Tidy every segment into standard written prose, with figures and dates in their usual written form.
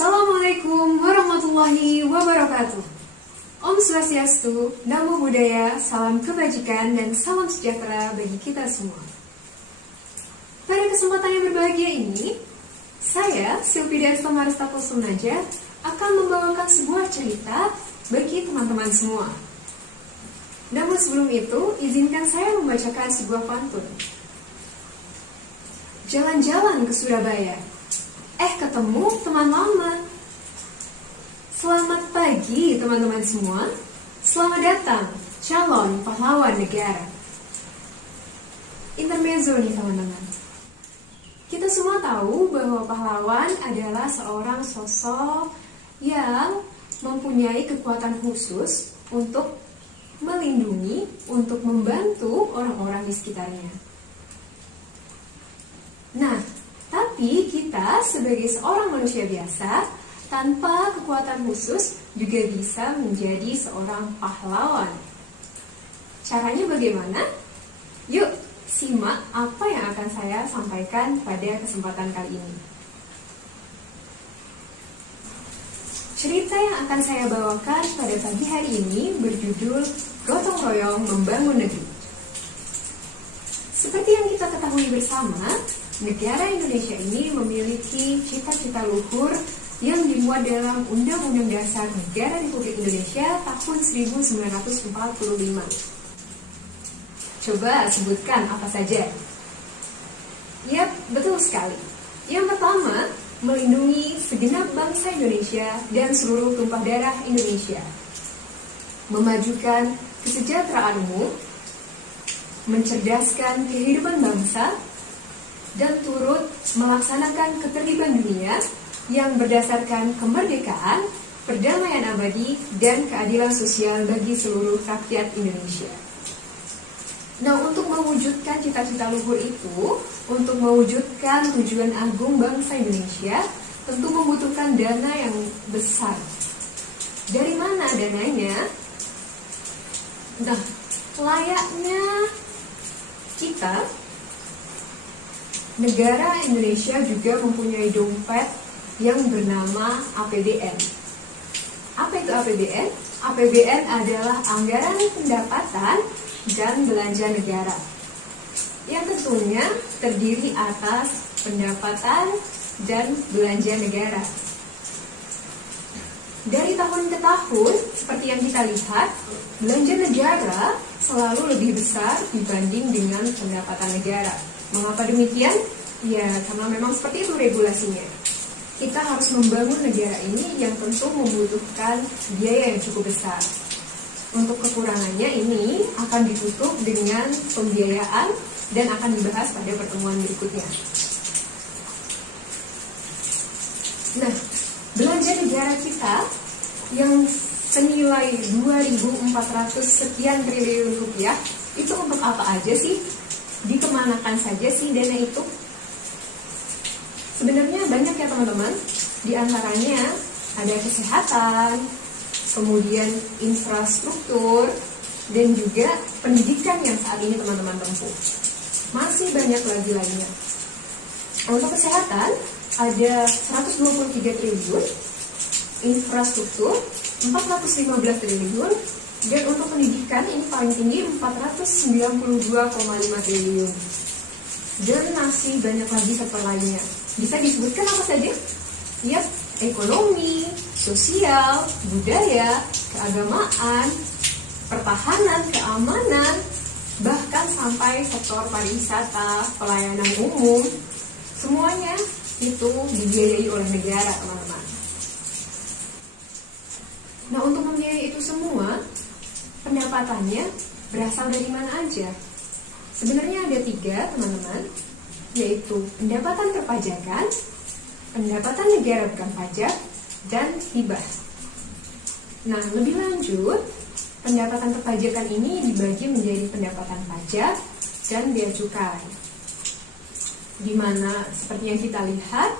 Assalamualaikum warahmatullahi wabarakatuh. Om Swastiastu, Namo Buddhaya, salam kebajikan dan salam sejahtera bagi kita semua. Pada kesempatan yang berbahagia ini, saya, Silvida Maristapol Sunaja, akan membawakan sebuah cerita bagi teman-teman semua. Namun sebelum itu, izinkan saya membacakan sebuah pantun. Jalan-jalan ke Surabaya, ketemu teman lama. Selamat pagi teman-teman semua. Selamat datang calon pahlawan negara. Intermezzo nih teman-teman. Kita semua tahu bahwa pahlawan adalah seorang sosok yang mempunyai kekuatan khusus untuk melindungi, untuk membantu orang-orang di sekitarnya. Nah, tapi kita sebagai seorang manusia biasa, tanpa kekuatan khusus juga bisa menjadi seorang pahlawan. Caranya bagaimana? Yuk, simak apa yang akan saya sampaikan pada kesempatan kali ini. Cerita yang akan saya bawakan pada pagi hari ini berjudul Gotong Royong Membangun Negeri. Seperti yang kita ketahui bersama, negara Indonesia ini memiliki cita-cita luhur yang dimuat dalam Undang-Undang Dasar Negara Republik Indonesia tahun 1945. Coba sebutkan apa saja. Yap, betul sekali. Yang pertama, melindungi segenap bangsa Indonesia dan seluruh tumpah darah Indonesia. Memajukan kesejahteraan umum, mencerdaskan kehidupan bangsa, dan turut melaksanakan ketertiban dunia yang berdasarkan kemerdekaan, perdamaian abadi, dan keadilan sosial bagi seluruh rakyat Indonesia. Nah, untuk mewujudkan cita-cita luhur itu, untuk mewujudkan tujuan agung bangsa Indonesia, tentu membutuhkan dana yang besar. Dari mana dananya? Nah, layaknya kita, negara Indonesia juga mempunyai dompet yang bernama APBN. Apa itu APBN? APBN adalah anggaran pendapatan dan belanja negara, yang tentunya terdiri atas pendapatan dan belanja negara. Dari tahun ke tahun, seperti yang kita lihat, belanja negara selalu lebih besar dibanding dengan pendapatan negara. Mengapa demikian? Ya, karena memang seperti itu regulasinya. Kita harus membangun negara ini yang tentu membutuhkan biaya yang cukup besar. Untuk kekurangannya ini akan ditutup dengan pembiayaan dan akan dibahas pada pertemuan berikutnya. Nah, belanja negara kita yang senilai 2.400 sekian triliun rupiah itu untuk apa aja sih? Dikemanakan saja sih dana itu? Sebenarnya banyak ya teman-teman. Di antaranya ada kesehatan, kemudian infrastruktur, dan juga pendidikan yang saat ini teman-teman tempuh. Masih banyak lagi lainnya. Untuk kesehatan ada 123 triliun, infrastruktur 415 triliun, dan untuk pendidikan ini paling tinggi 492,5 triliun. Dan masih banyak lagi sektor lainnya. Bisa disebutkan apa saja? Yap, ekonomi, sosial, budaya, keagamaan, pertahanan, keamanan, bahkan sampai sektor pariwisata, pelayanan umum, semuanya itu dibiayai oleh negara, teman-teman. Nah, untuk membiayai itu semua, pendapatannya berasal dari mana aja? Sebenarnya ada 3, teman-teman, yaitu pendapatan perpajakan, pendapatan negara bukan pajak, dan hibah. Nah, lebih lanjut, pendapatan perpajakan ini dibagi menjadi pendapatan pajak dan bea cukai. Di mana seperti yang kita lihat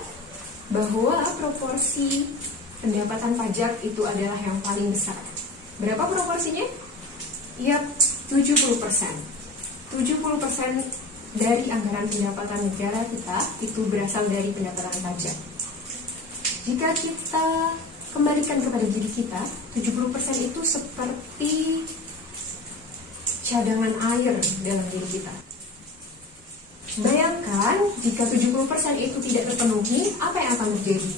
bahwa proporsi pendapatan pajak itu adalah yang paling besar. Berapa proporsinya? Yap, 70%. 70% dari anggaran pendapatan negara kita itu berasal dari pendapatan pajak. Jika kita kembalikan kepada diri kita, 70% itu seperti cadangan air dalam diri kita. Bayangkan jika 70% itu tidak terpenuhi, apa yang akan terjadi?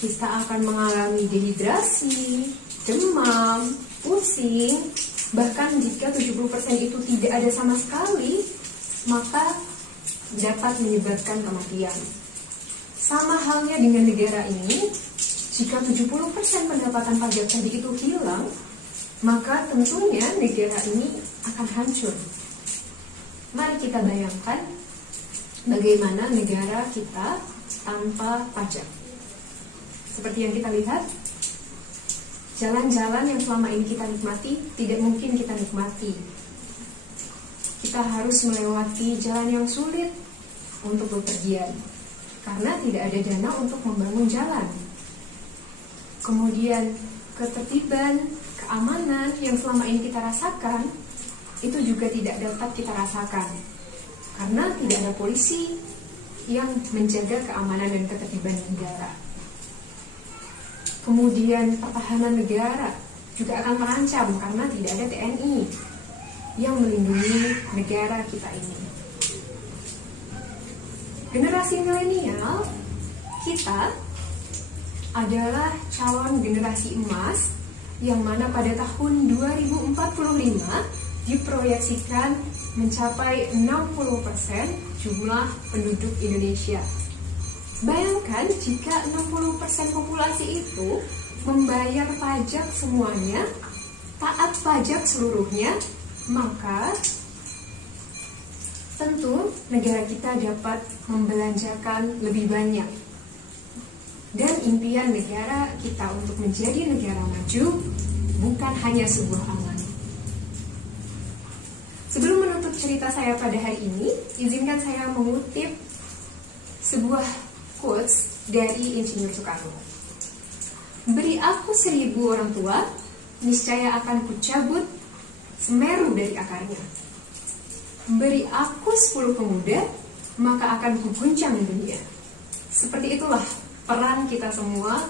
Kita akan mengalami dehidrasi, demam, pusing. Bahkan jika 70% itu tidak ada sama sekali, maka dapat menyebabkan kematian. Sama halnya dengan negara ini, jika 70% pendapatan pajak tadi itu hilang, maka tentunya negara ini akan hancur. Mari kita bayangkan bagaimana negara kita tanpa pajak. Seperti yang kita lihat, jalan-jalan yang selama ini kita nikmati tidak mungkin kita nikmati. Kita harus melewati jalan yang sulit untuk bepergian karena tidak ada dana untuk membangun jalan. Kemudian ketertiban, keamanan yang selama ini kita rasakan itu juga tidak dapat kita rasakan karena tidak ada polisi yang menjaga keamanan dan ketertiban negara. Kemudian pertahanan negara juga akan terancam karena tidak ada TNI yang melindungi negara kita ini. Generasi milenial kita adalah calon generasi emas yang mana pada tahun 2045 diproyeksikan mencapai 60% jumlah penduduk Indonesia. Bayangkan jika 60% populasi itu membayar pajak semuanya, taat pajak seluruhnya, maka tentu negara kita dapat membelanjakan lebih banyak. Dan impian negara kita untuk menjadi negara maju bukan hanya sebuah angan. Sebelum menutup cerita saya pada hari ini, izinkan saya mengutip sebuah quotes dari Insinyur Soekarno. Beri aku 1000 orang tua, niscaya akan kucabut Semeru dari akarnya. Beri aku 10 pemuda, maka akan kuguncang dunia. Seperti itulah peran kita semua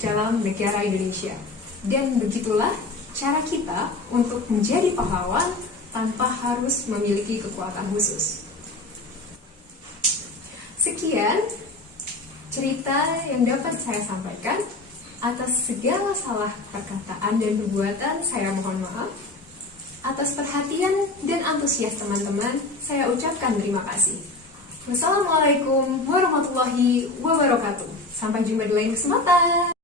dalam negara Indonesia. Dan begitulah cara kita untuk menjadi pahlawan tanpa harus memiliki kekuatan khusus. Sekian cerita yang dapat saya sampaikan. Atas segala salah perkataan dan perbuatan, saya mohon maaf. Atas perhatian dan antusias teman-teman, saya ucapkan terima kasih. Wassalamualaikum warahmatullahi wabarakatuh. Sampai jumpa di lain kesempatan.